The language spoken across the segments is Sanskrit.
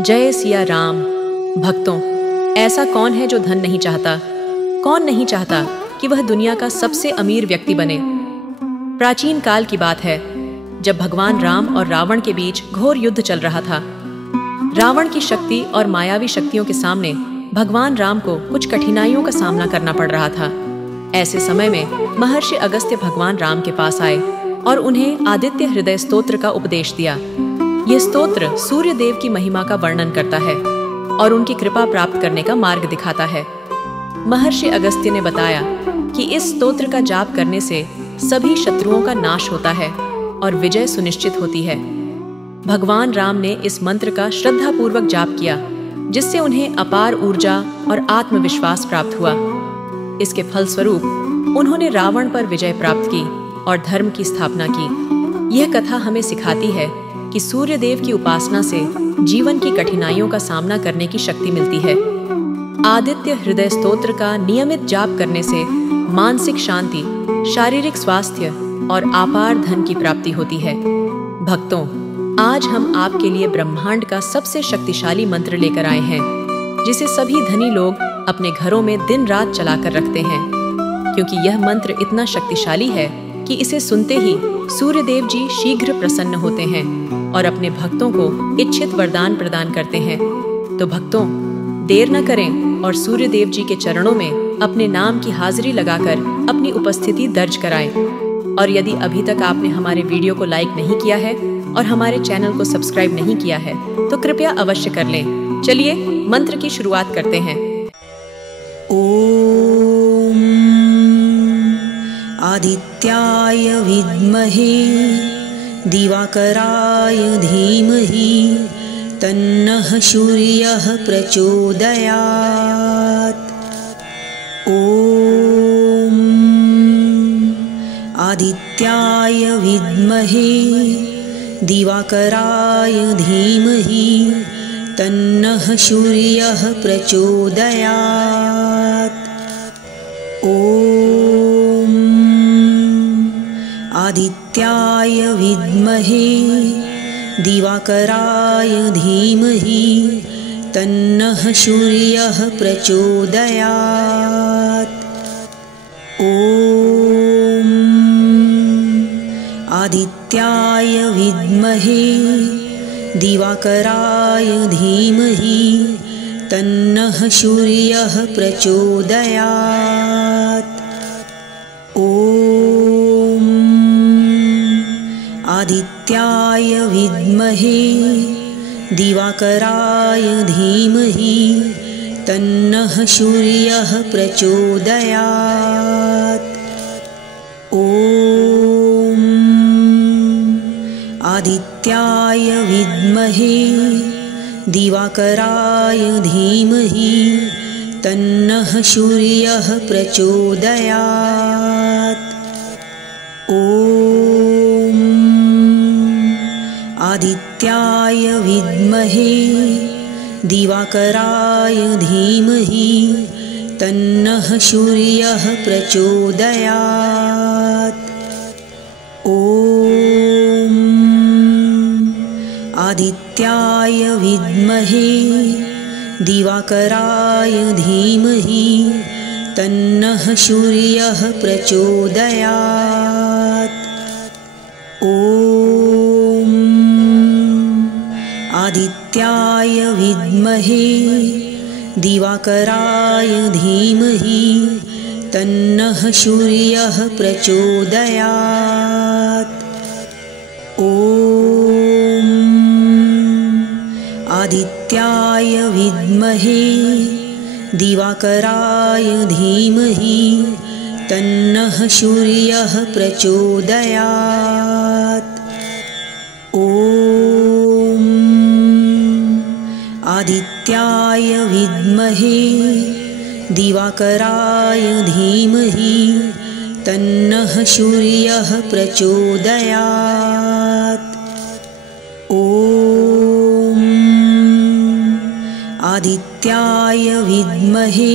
जय सिया राम। भक्तों, ऐसा कौन है जो धन नहीं चाहता? कौन नहीं चाहता कि वह दुनिया का सबसे अमीर व्यक्ति बने? प्राचीन काल की बात है, जब भगवान राम और रावण के बीच घोर युद्ध चल रहा था। रावण की शक्ति और मायावी शक्तियों के सामने भगवान राम को कुछ कठिनाइयों का सामना करना पड़ रहा था। ऐसे समय में महर्षि अगस्त्य भगवान राम के पास आए और उन्हें आदित्य हृदय स्तोत्र का उपदेश दिया। यह स्तोत्र सूर्य देव की महिमा का वर्णन करता है और उनकी कृपा प्राप्त करने का मार्ग दिखाता है। महर्षि अगस्त्य ने बताया कि इस स्तोत्र का जाप करने से सभी शत्रुओं का नाश होता है और विजय सुनिश्चित होती है। भगवान राम ने इस मंत्र का श्रद्धापूर्वक जाप किया, जिससे उन्हें अपार ऊर्जा और आत्मविश्वास प्राप्त हुआ। इसके फलस्वरूप उन्होंने रावण पर विजय प्राप्त की और धर्म की स्थापना की। यह कथा हमें सिखाती है कि सूर्य देव की उपासना से जीवन की कठिनाइयों का सामना करने की शक्ति मिलती है। आदित्य हृदय स्तोत्र का नियमित जाप करने से मानसिक शांति, शारीरिक स्वास्थ्य और अपार धन की प्राप्ति होती है। भक्तों, आज हम आपके लिए ब्रह्मांड का सबसे शक्तिशाली मंत्र लेकर आए हैं, जिसे सभी धनी लोग अपने घरों में दिन रात चलाकर रखते हैं, क्योंकि यह मंत्र इतना शक्तिशाली है कि इसे सुनते ही सूर्य देव जी शीघ्र प्रसन्न होते हैं और अपने भक्तों को इच्छित वरदान प्रदान करते हैं। तो भक्तों, देर न करें और सूर्य देव जी के चरणों में अपने नाम की हाजिरी लगाकर अपनी उपस्थिति दर्ज कराएं। और यदि अभी तक आपने हमारे वीडियो को लाइक नहीं किया है और हमारे चैनल को सब्सक्राइब नहीं किया है, तो कृपया अवश्य कर लें। चलिए मंत्र की शुरुआत करते हैं। ओम आदित्याय विद्महे दिवाकराय धीमहि तन्नः सूर्यः प्रचोदयात्। ओम आदित्याय विद्महे दिवाकराय धीमहि तन्नः सूर्यः प्रचोदयात्। ओम आदित्याय विद्महे दिवाकराय धीमहि तन्नः सूर्यः प्रचोदयात्। ओम आदित्याय विद्महे दिवाकराय धीमहि तन्नः सूर्यः प्रचोदयात्। ओम आदित्याय विद्महे दिवाकराय धीमहि तन्नः सूर्यः प्रचोदयात्। ओम आदित्याय विद्महे दिवाकराय धीमहि तन्नः सूर्यः प्रचोदयात्। ओम आदित्याय विद्महे दिवाकराय धीमहि तन्नः सूर्यः प्रचोदयात्। ओम आदित्याय विद्महे दिवाकराय धीमहि तन्नः सूर्यः प्रचोदयात्। ओम आदित्याय विद्महे दिवाकराय धीमहि तन्नः सूर्यः प्रचोदयात्। ओम आदित्याय विद्महे दिवाकराय धीमहि तन्नः सूर्यः प्रचोदयात्। ओम आदित्याय विद्महे दिवाकराय धीमहि तन्नः सूर्यः प्रचोदयात्। ओम आदित्याय विद्महे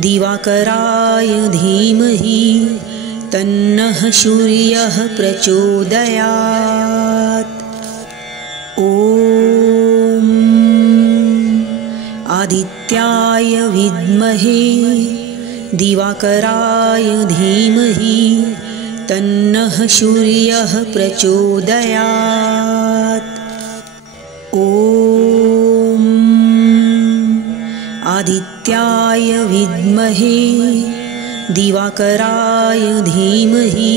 दिवाकराय धीमहि तन्नः सूर्यः प्रचोदयात्। ओम आदित्याय विद्महे दिवाकराय धीमहि तन्नः सूर्यः प्रचोदयात्। ॐ आदित्याय विद्महे दिवाकराय धीमहि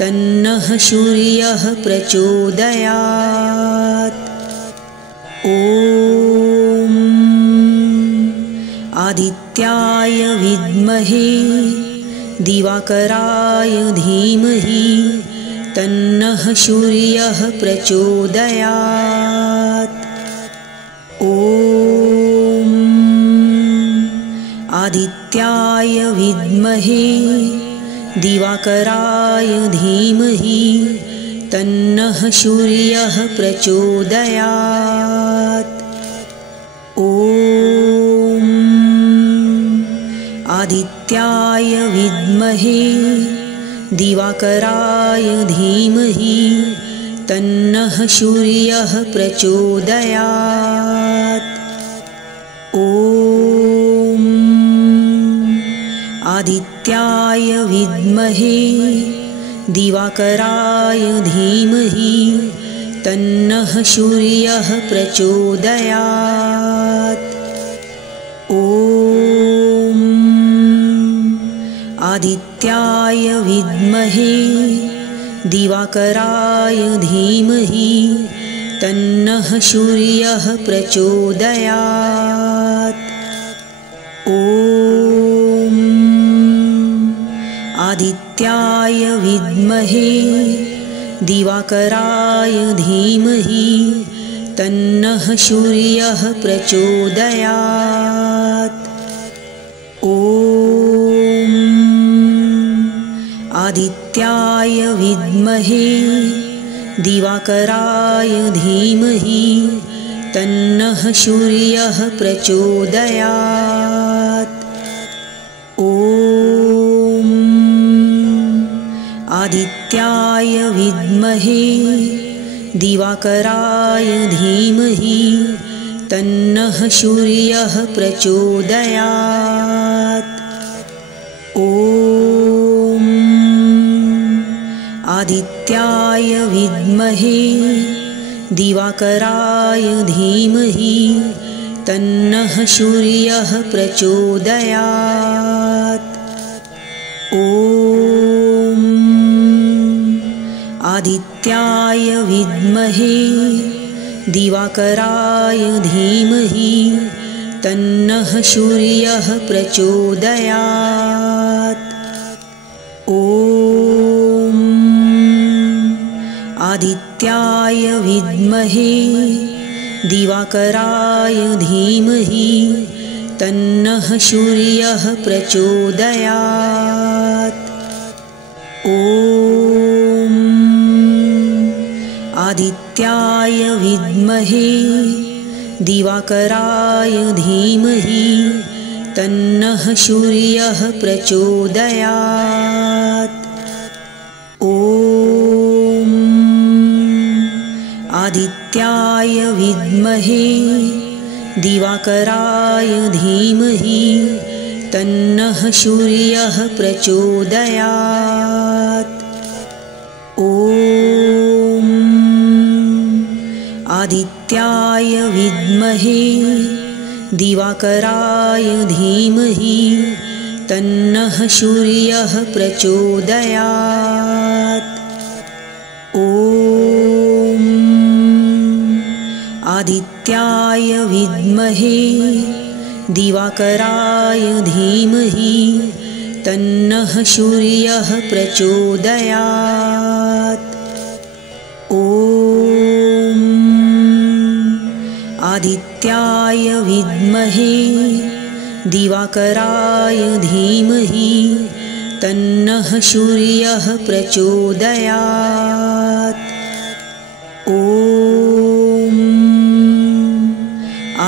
तन्नः सूर्यः प्रचोदयात्। ॐ आदित्याय विद्महे दिवाकराय धीमहि तन्नः सूर्यः प्रचोदयात्। ॐ आदित्याय विद्महे दिवाकराय धीमहि तन्नः सूर्यः प्रचोदयात्। ॐ आदित्याय विद्महे दिवाकराय धीमहि तन्नः सूर्यः प्रचोदयात्। ॐ आदित्याय विद्महे दिवाकराय धीमहि तन्नः सूर्यः प्रचोदयात्। ॐ आदित्याय विद्महे दिवाकराय धीमहि तन्नः सूर्यः प्रचोदयात्। ॐ आदित्याय विद्महे दिवाकराय धीमहि तन्नः सूर्यः प्रचोदयात्। ॐ आदित्याय विद्महे दिवाकराय धीमहि तन्नः सूर्यः प्रचोदयात्। ॐ आदित्याय विद्महे दिवाकराय धीमहि तन्नः सूर्यः प्रचोदयात्। ॐ आदित्याय विद्महे दिवाकराय धीमहि तन्नः सूर्यः प्रचोदयात्। ॐ आदित्याय विद्महे दिवाकराय धीमहि तन्नः सूर्यः प्रचोदयात्। ॐ आदित्याय विद्महे दिवाकराय धीमहि तन्नः सूर्यः प्रचोदयात्। ॐ आदित्याय विद्महे दिवाकराय धीमहि तन्नः सूर्यः प्रचोदयात्। ॐ आदित्याय विद्महे दिवाकराय धीमहि तन्नः सूर्यः प्रचोदयात्। ॐ आदित्याय विद्महे दिवाकराय धीमहि तन्नः सूर्यः प्रचोदयात्। ॐ आदित्याय विद्महे दिवाकराय धीमहि तन्नः सूर्यः प्रचोदयात्। ॐ आदित्याय विद्महे दिवाकराय धीमहि तन्नः सूर्यः प्रचोदयात्। ॐ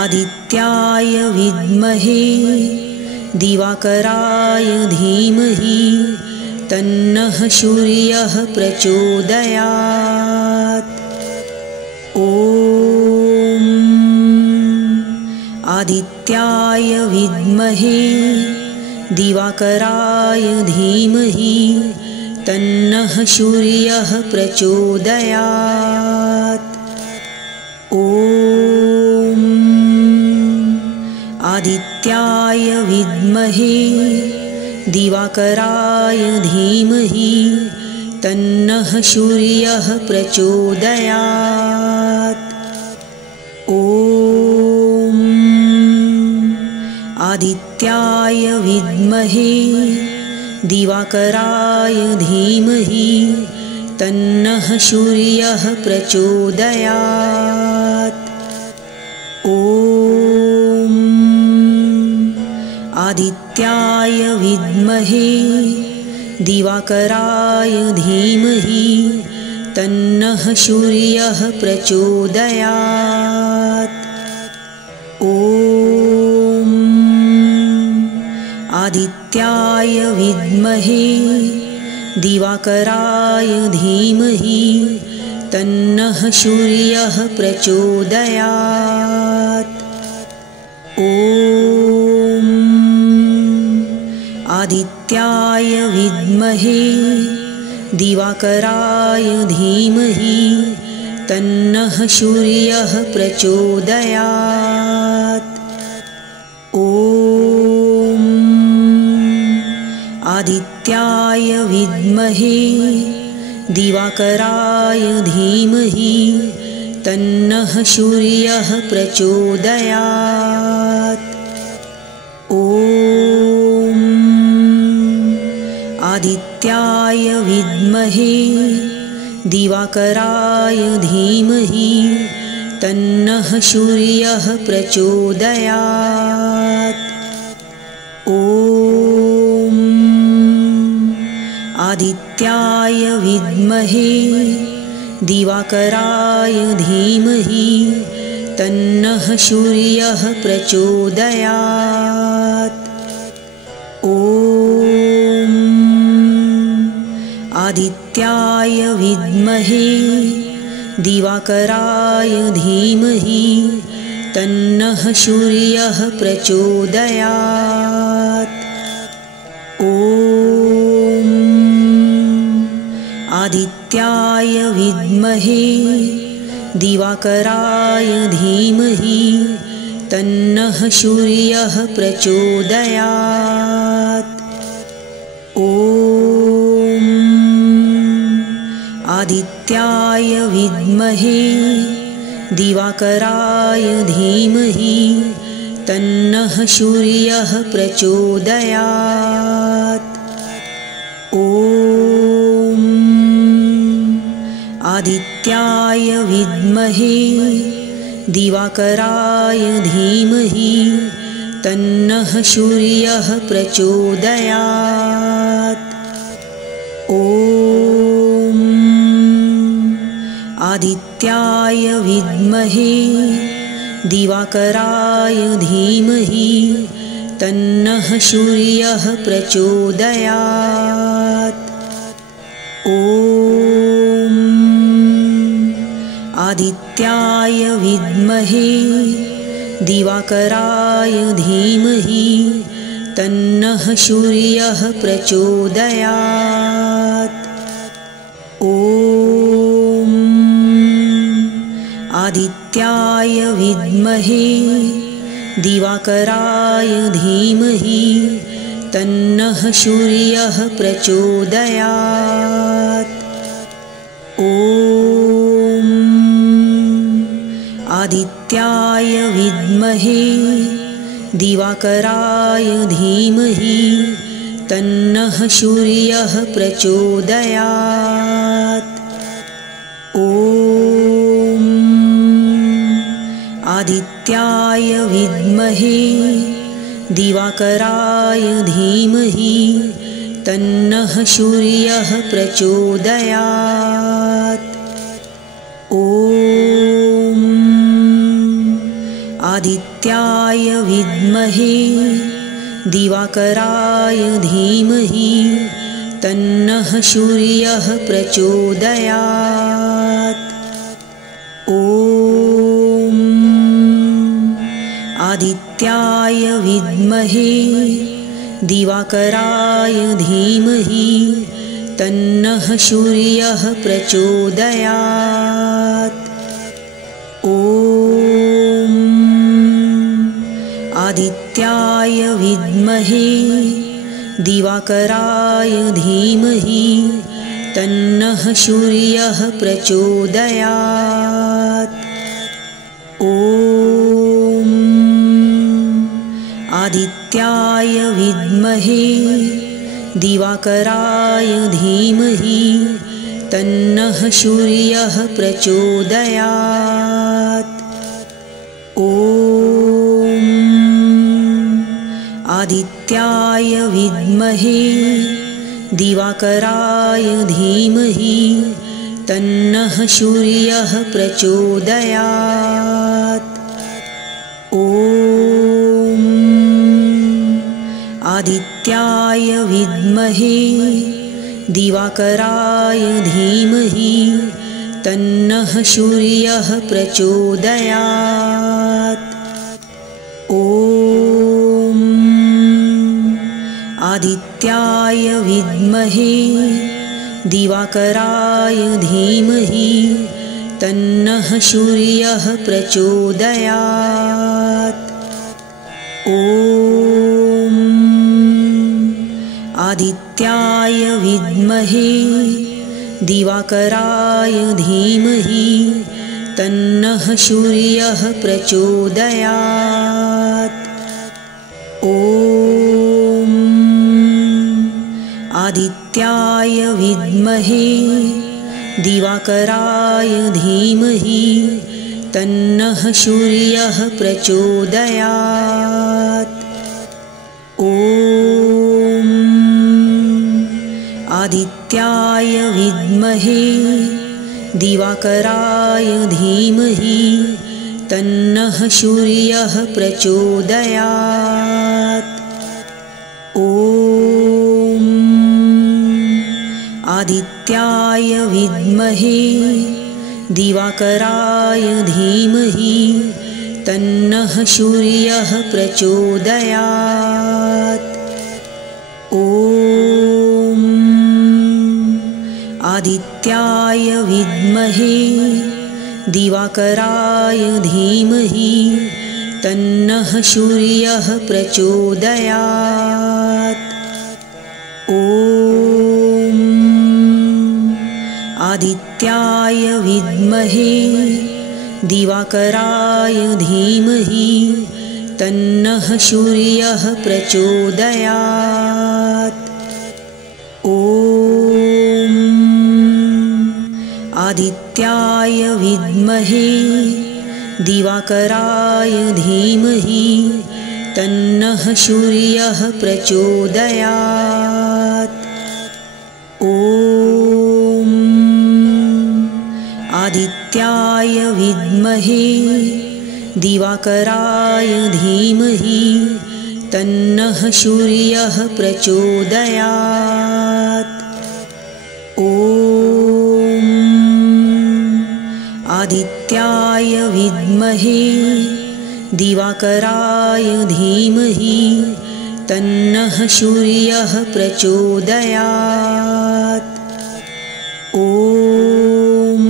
आदित्याय विद्महे दिवाकराय धीमहि तन्नः सूर्यः प्रचोदयात्। ॐ आदित्याय विद्महे दिवाकराय धीमहि तन्नः सूर्यः प्रचोदयात्। ॐ आदित्याय विद्महे दिवाकराय धीमहि तन्नः सूर्यः प्रचोदयात्। ॐ आदित्याय विद्महे दिवाकराय धीमहि तन्नः सूर्यः प्रचोदयात्। ॐ आदित्याय विद्महे दिवाकराय धीमहि तन्नः सूर्यः प्रचोदयात्। ॐ आदित्याय विद्महे दिवाकराय धीमहि तन्नः सूर्यः प्रचोदयात्। ॐ आदित्याय विद्महे दिवाकराय धीमहि तन्नः सूर्यः प्रचोदयात्। ॐ आदित्याय विद्महे दिवाकराय धीमहि तन्नः सूर्यः प्रचोदयात्। ॐ आदित्याय विद्महे दिवाकराय धीमहि तन्नः सूर्यः प्रचोदयात्। ॐ आदित्याय विद्महे दिवाकराय धीमहि तन्नः सूर्यः प्रचोदयात्। ॐ आदित्याय विद्महे दिवाकराय धीमहि तन्नः सूर्यः प्रचोदयात्। ॐ आदित्याय विद्महे दिवाकराय धीमहि तन्नः सूर्यः प्रचोदयात्। ॐ आदित्याय विद्महे दिवाकराय धीमहि तन्नः सूर्यः प्रचोदयात्। ॐ आदित्याय विद्महे दिवाकराय धीमहि तन्नः सूर्यः प्रचोदयात्। ॐ आदित्याय विद्महे दिवाकराय धीमहि तन्नः सूर्यः प्रचोदयात्। ॐ आदित्याय विद्महे दिवाकराय धीमहि तन्नः सूर्यः प्रचोदयात्। ॐ आदित्याय विद्महे दिवाकराय धीमहि तन्नः सूर्यः प्रचोदयात्। ॐ आदित्याय विद्महे दिवाकराय धीमहि तन्नः सूर्यः प्रचोदयात्। ॐ आदित्याय विद्महे दिवाकराय धीमहि तन्नः सूर्यः प्रचोदयात्। ॐ आदित्याय विद्महे दिवाकराय धीमहि तन्नः सूर्यः प्रचोदयात्। ॐ आदित्याय विद्महे दिवाकराय धीमहि तन्नः सूर्यः प्रचोदयात्। ॐ आदित्याय विद्महे दिवाकराय धीमहि तन्नः सूर्यः प्रचोदयात्। ॐ आदित्याय विद्महे दिवाकराय धीमहि तन्नः सूर्यः प्रचोदयात्। ॐ आदित्याय विद्महे दिवाकराय धीमहि तन्नः सूर्यः प्रचोदयात्। ॐ आदित्याय विद्महे दिवाकराय धीमहि तन्नः सूर्यः प्रचोदयात्। ॐ आदित्याय विद्महे दिवाकराय धीमहि तन्नः सूर्यः प्रचोदयात्। ॐ आदित्याय विद्महे दिवाकराय धीमहि तन्नः सूर्यः प्रचोदयात्। ॐ आदित्याय विद्महे दिवाकराय धीमहि तन्नः सूर्यः प्रचोदयात्। ॐ आदित्याय विद्महे दिवाकराय धीमहि तन्नः सूर्यः प्रचोदयात्। ॐ आदित्याय विद्महे दिवाकराय धीमहि तन्नः सूर्यः प्रचोदयात्। ॐ आदित्याय विद्महे दिवाकराय धीमहि तन्नः सूर्यः प्रचोदयात्। ॐ आदित्याय विद्महे दिवाकराय धीमहि तन्नः सूर्यः प्रचोदयात्। ॐ आदित्याय विद्महे दिवाकराय धीमहि तन्नः सूर्यः प्रचोदयात्। ॐ आदित्याय विद्महे दिवाकराय धीमहि तन्नः सूर्यः प्रचोदयात्। ॐ आदित्याय विद्महे दिवाकराय धीमहि तन्नः सूर्यः प्रचोदयात्। ॐ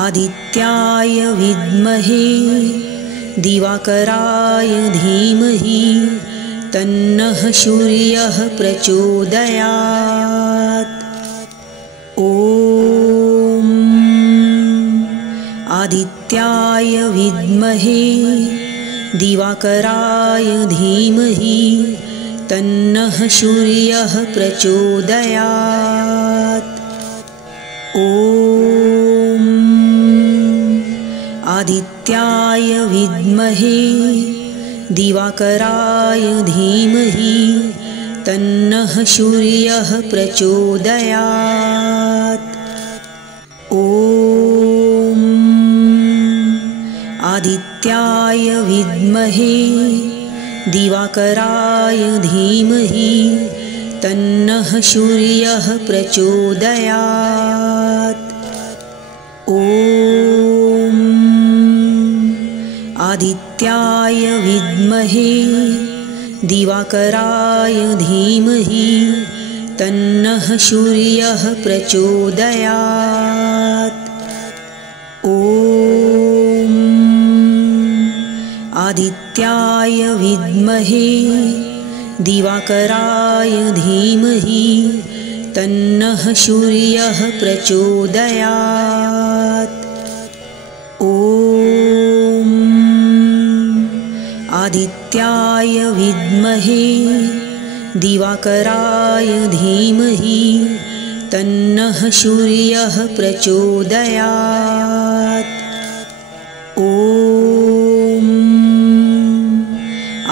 आदित्याय विद्महे दिवाकराय धीमहि तन्नः सूर्यः प्रचोदयात्। ॐ आदित्याय विद्महे दिवाकराय धीमहि तन्नः सूर्यः प्रचोदयात्। ॐ आदित्याय विद्महे दिवाकराय धीमहि तन्नः सूर्यः प्रचोदयात्। ॐ आदित्याय विद्महे दिवाकराय धीमहि तन्नः सूर्यः प्रचोदयात्। ॐ आदित्याय विद्महे दिवाकराय धीमहि तन्नः सूर्यः प्रचोदयात्। ॐ आदित्याय विद्महे दिवाकराय धीमहि तन्नः सूर्यः प्रचोदयात्। ॐ आदित्याय विद्महे दिवाकराय धीमहि तन्नः सूर्यः प्रचोदयात्। ॐ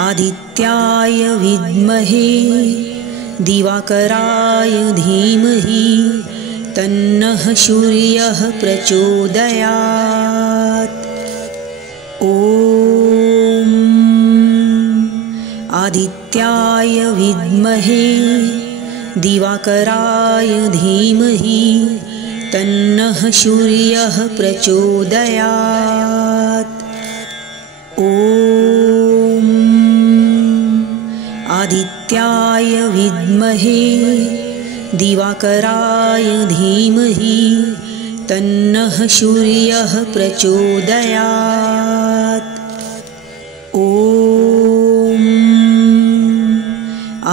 आदित्याय विद्महे दिवाकराय धीमहि तन्नः सूर्यः प्रचोदयात्। ॐ आदित्याय विद्महे दिवाकराय धीमहि तन्नः सूर्यः प्रचोदयात्। ॐ आदित्याय विद्महे दिवाकराय धीमहि तन्नः सूर्यः प्रचोदयात्। ॐ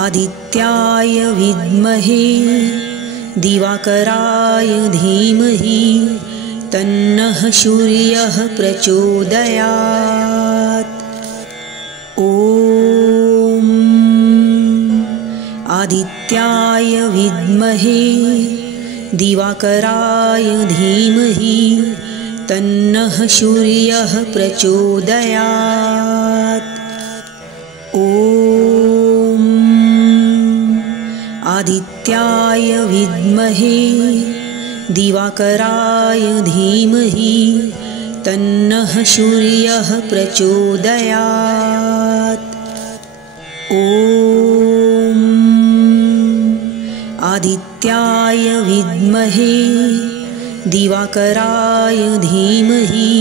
आदित्याय विद्महे दिवाकराय धीमहि तन्नः सूर्यः प्रचोदयात्। ॐ आदित्याय विद्महे दिवाकराय धीमहि तन्नः सूर्यः प्रचोदयात्। ॐ आदित्याय विद्महे दिवाकराय धीमहि तन्नः सूर्यः प्रचोदयात्। ॐ आदित्याय विद्महे दिवाकराय धीमहि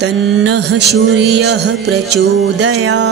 तन्नः सूर्यः प्रचोदयात्।